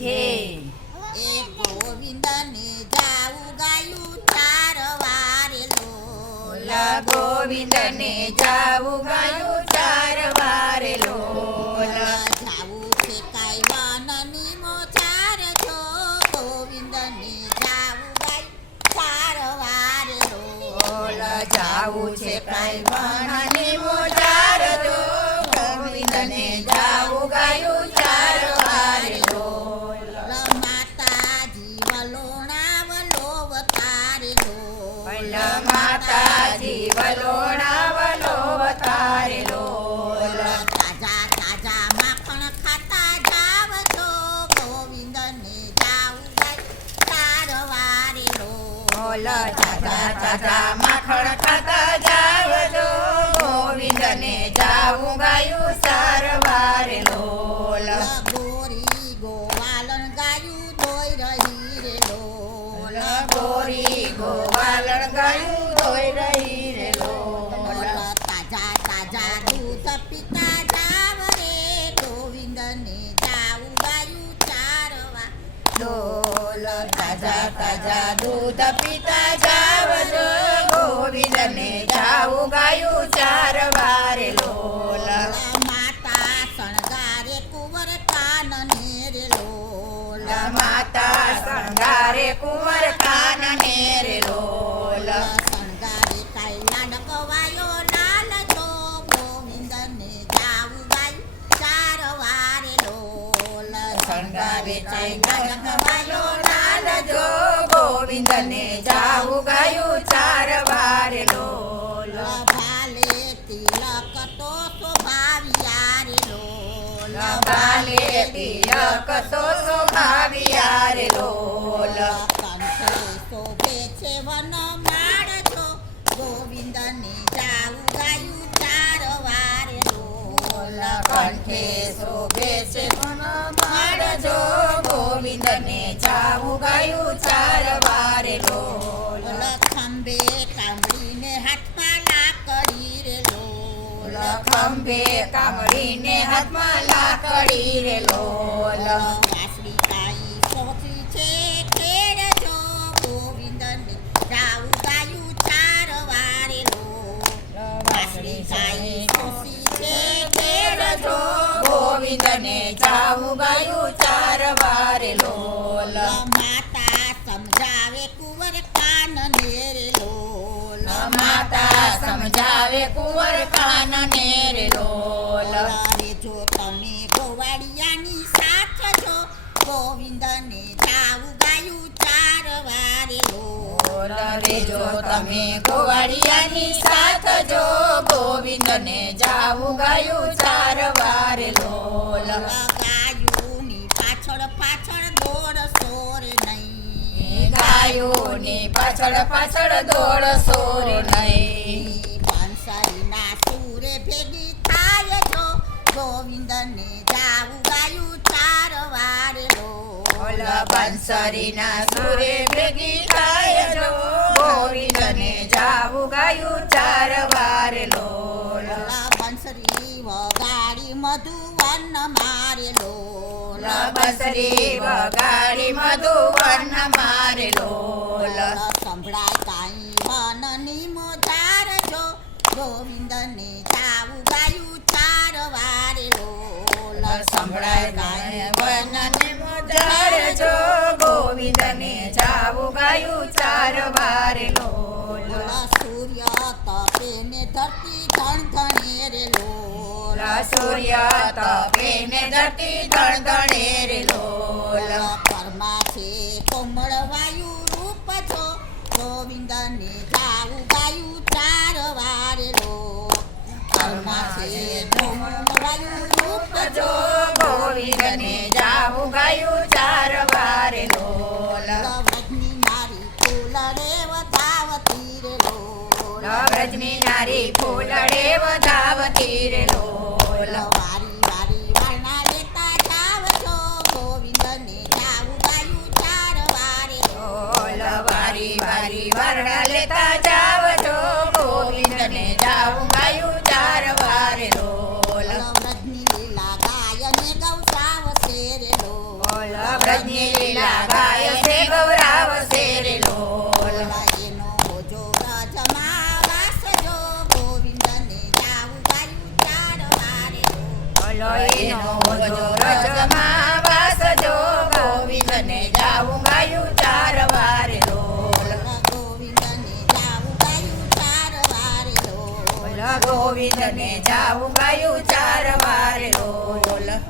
છે. એ ગોવિંદને જાવું ગાયું ચાર વારે લોલ. ગોવિંદને જાવું ગાયું ચાર વારે લોલ. જાવું છે કાંઈ વનની મોચાર છો. ગોવિંદને જાવું ગાયું ચાર વારે લોલ. જાવું છે કાંઈ વનની મોજાર જો. ગોવિંદને જાવું ગાયું ચાર વારે લોલ. માતાજી વલોણા વલોવ તારે લોલ. માતાજી વલોણા વલોવ તારે લોલ. તાજા તાજા માખણ ખાતા જાવ છો. ગોવિંદને જાવું ગાયું ચાર વારે લોલ. તાજા તાજા માખણ ખાતા જાવ જો. ગોવિંદને જાવું ગાયું ચાર વારે લોલ. ગોરી ગોવાલન ગાયું ધોઈ રહી રે લોલ. ગોરી ગોવાલણ ગાયું ધોઈ રહી રે લોલ. તાજા તાજા દૂધ પીતા જાવ રે. ગોવિંદને જાવું ગાયું ચાર વારે લોલ. તાજા તાજા દૂધ પીતા જાવ જો. ગોવિંદને જાવું ગાયું ચાર વારે લોલ. માતા શણગારે કુંવર કાનને રે લોલ. માતા શણગારે કુંવર કાનને રે લોલ. શણગારે કાંઈ લાડકવાયો લાલ છો. ગોવિંદને જાવું ગાયું ચાર વારે લોલ. શણગારે ચાંદનવાયો લાલ જો. ગોવિંદને જાવું ગાયું ચાર વારે લોલ. ભાલે તિલક તો શોભાવ્યા રે લોલ. ભાલે તિલક તો શોભાવ્યા રે લોલ. કંઠે શોભે છે વનમાળ છો. ગોવિંદને જાવું ગાયું ચાર વારે લોલ. કંઠે શોભે છે વનમાળ જો. ગોવિંદને જાવું ગાયું ચાર વારે લોલ. ખંભે કામળીને હાથમાં લાકડી રે લોલ. ખંભે કામળીને હાથમાં લાકડી રે લોલ. વાસળી કાંઈ સોચી છે ખેડ છો. ગોવિંદને જાવું ગાયું ચાર વારે લોલ. વાસળી કાંઈ સોચી છે ખેડ છો. ગોવિંદને જાવું ગાયું ચાર વારે લોલ. માતા સમજાવે કુંવર કાનને રે લોલ. માતા સમજાવે કુંવર કાનને રે લોલ. રે જો તમે ગોવાળિયાની સાથ છો. ગોવિંદને જાવું ગાયું ચાર વારે લોલ. રે જો તમે ગોવાળિયાની સાથ જો. ગોવિંદને જાવું ગાયું ચાર વારે લોલ. ગાયુંની પાછળ પાછળ દોડશો રે નહીં. ગાયોની પાછળ પાછળ દોડશો રે નહીં. બંસરીના સૂરે ભેગી થાય છો. ગોવિંદને જાવું ગાયું ચાર વારે લોલ. બંસરીના સુરે ભેગી થાય જો. ગોવિંદને જાવું ગાયું ચાર વારે લોલ. બંસરી વગાડી મધુવન મારે લોલ. બંસરી વગાડી મધુવન મારે લોલ. સંભળાય કાંઈ વનની મોજાર જો. ગોવિંદને જાવું ગાયું ચાર વારે લોલ. સંભળાય ગાય વનને મજાર જો. ગોવિંદને જાવું ગાયું ચાર વારે લોલ. સૂર્ય તપે ને ધરતી ધણધણે રે લોલ. સૂર્ય તપે ને ધરતી ધણધણે રે લોલ. કર્મા છે કોમળ વાયુ રૂપ છો. ગોવિંદને જાવું ગાયું ચાર વારે લોલ. કર્મા છે કોમળ વાયુ રૂપ જો. ગોવિંદને જાવું ગાયું ચાર વારે લોલ. વ્રજની નારી ફૂલ રે વધાવતી રે લોલ. વ્રજની નારી ફૂલડે વધાવતી રે લોલ. વારી વારી વારણા લેતા જાવ છો. ગોવિંદને જાવું ગાયું ચાર વારે લોલ. વારી વારી વરણા લેતા જાવ છો. ગોવિંદને જાવું ગાયું ચાર વારે લોલ. વ્રજની લીલા ગાયને ગૌસાવશે રે લોલ. બોલ બ્રજની લીલા ગાય છે ગૌરાવશે રે લોલ એનો જો રજમાં વાસજો ગોવિંદને જાવું ગાયું ચાર વારે બોલો એનો જો રજમાં વાસજો ગોવિંદને જાવું ગાયું ચાર વારે લોલ ગોવિંદને જાવું ગાયું ચાર વારે બોલ ગોવિંદને જાવું ગાયું ચાર વારે લોલ